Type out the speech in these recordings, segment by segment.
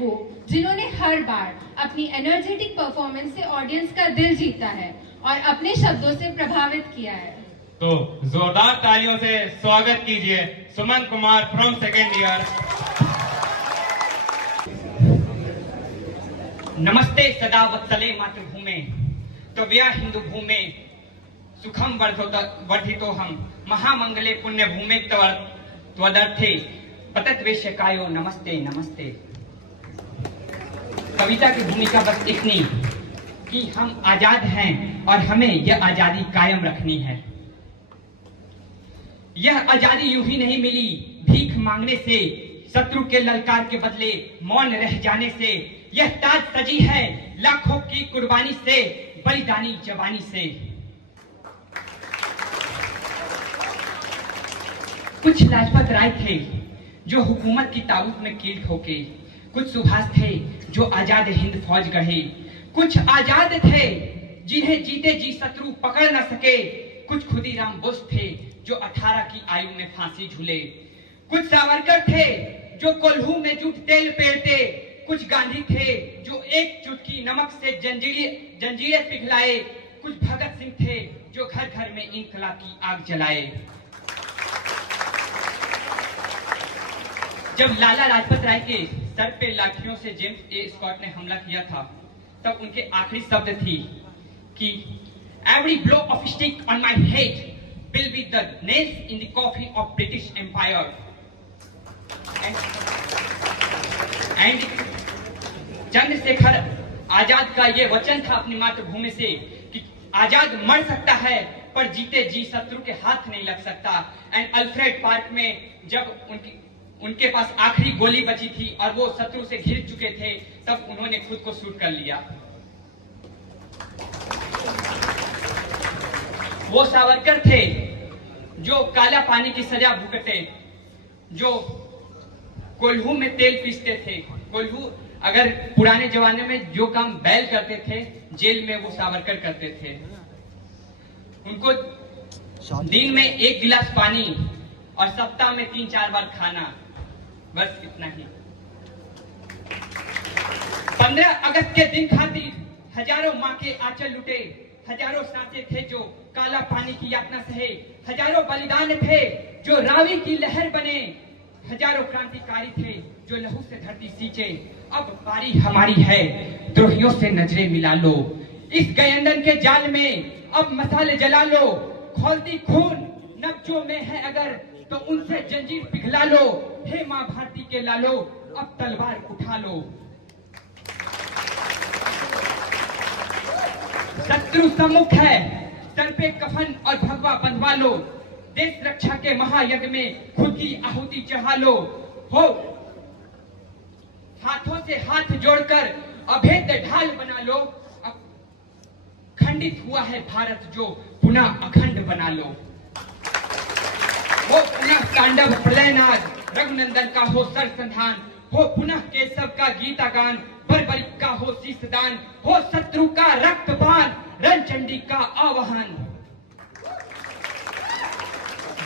वो जिन्होंने हर बार अपनी एनर्जेटिक परफॉर्मेंस से ऑडियंस का दिल जीता है और अपने शब्दों से प्रभावित किया है। तो जोरदार तालियों से स्वागत कीजिए Suman Kumar from second year. नमस्ते सदा वत्सले मातृभूमे त्वया हिंदू भूमे सुखम वर्धितो हम महामंगले पुण्य भूमे त्वदर्थे पतत्वेशकायो नमस्ते नमस्ते। कविता की भूमिका बस इतनी कि हम आजाद हैं और हमें यह आजादी कायम रखनी है। यह आजादी यूं ही नहीं मिली भीख मांगने से, शत्रु के ललकार के बदले मौन रह जाने से। यह ताज सजी है लाखों की कुर्बानी से, बलिदानी जवानी से। कुछ लाजपत राय थे जो हुकूमत की ताबूत में कील ठोके, कुछ सुभाष थे जो आजाद हिंद फौज गढ़े, कुछ आजाद थे जिन्हें जीते जी शत्रु पकड़ न सके, कुछ खुदीराम बोस थे जो 18 की आयु में फांसी झूले, कुछ सावरकर थे जो कोल्हू में जूट तेल पेरते, कुछ गांधी थे जो एक चुटकी नमक से जंजीरें पिघलाए, कुछ भगत सिंह थे जो घर घर में इंकलाब की आग जलाए। जब लाला लाजपत राय के सर पे लाठियों से जेम्स ए स्कॉट ने हमला किया था, तब उनके आखिरी शब्द थी कि every blow of stick on my head will be the nails in the coffin of British Empire. And Chandrashekhar Azad का ये वचन था अपनी मातृभूमि से कि आजाद मर सकता है पर जीते जी शत्रु के हाथ नहीं लग सकता। एंड अल्फ्रेड पार्क में जब उनके पास आखिरी गोली बची थी और वो शत्रु से घिर चुके थे, तब उन्होंने खुद को शूट कर लिया। वो सावरकर थे जो काला पानी की सजा भुगते, जो कोल्हू में तेल पीसते थे। कोल्हू अगर पुराने जमाने में जो काम बैल करते थे, जेल में वो सावरकर करते थे। उनको दिन में 1 गिलास पानी और सप्ताह में 3-4 बार खाना, बस इतना ही। 15 अगस्त के दिन खातिर हजारों माँ के आंचल लुटे, हजारों सांसें थे जो काला पानी की यातना सहे, हजारों बलिदान थे जो रावी की लहर बने, हजारों क्रांतिकारी थे जो लहू से धरती सींचे। अब बारी हमारी है, द्रोहियों से नजरें मिला लो, इस गयंदन के जाल में अब मसाले जला लो। खौलती खून नब्जों में है अगर तो उनसे जंजीर पिघला लो। हे माँ भारती के लालो, अब तलवार उठा लो। शत्रु सम्मुख है, सर पे कफन और भगवा बंधवा लो। देश रक्षा के महायज्ञ में खुद की आहुति चढ़ा लो। हो हाथों से हाथ जोड़कर अभेद ढाल बना लो। अब खंडित हुआ है भारत जो पुनः अखंड बना लो। हो पुनः तांडव प्रलयनाद, रघुनंदन का हो सरसंधान, हो पुनः केशव का गीता गान, बर्बरी का हो शीशदान, हो शत्रु का रक्तपान, रणचंडी का आवाहन।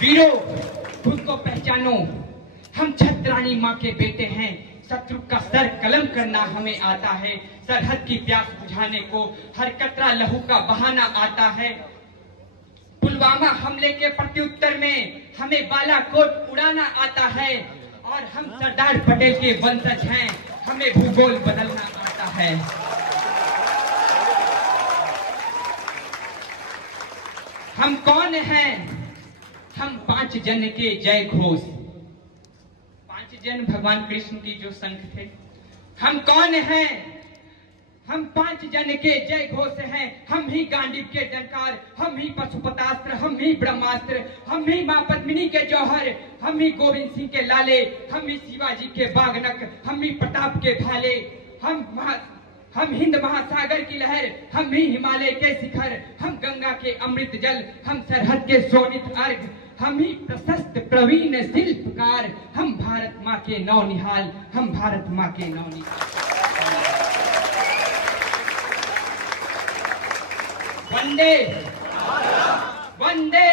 वीरों खुद को पहचानो, हम छत्रानी माँ के बेटे हैं। शत्रु का सर कलम करना हमें आता है, सरहद की प्यास बुझाने को हर कतरा लहू का बहाना आता है। पुलवामा हमले के प्रत्युत्तर में हमें बालाकोट उड़ाना आता है, और हम सरदार पटेल के वंशज हैं, हमें भूगोल बदलना आता है। हम कौन हैं? हम 5 जन के जय घोष। 5 जन भगवान कृष्ण की जो शंख थे। हम कौन हैं? हम 5 जन के जय घोष हैं। हम ही गांडीव के डंकार, हम ही पशुपतास्त्र, हम ही ब्रह्मास्त्र, हम ही मां पद्मिनी के जौहर, हम ही गोविंद सिंह के लाले, हम ही शिवाजी के बागनक, हम ही प्रताप के भाले, हम हिंद महासागर की लहर, हम ही हिमालय के शिखर, हम गंगा के अमृत जल, हम सरहद के सोनित अर्घ, हम ही प्रशस्त प्रवीण शिल्पकार, हम भारत माँ के नौनिहाल, हम भारत माँ के नौनिहाल। वंदे वंदे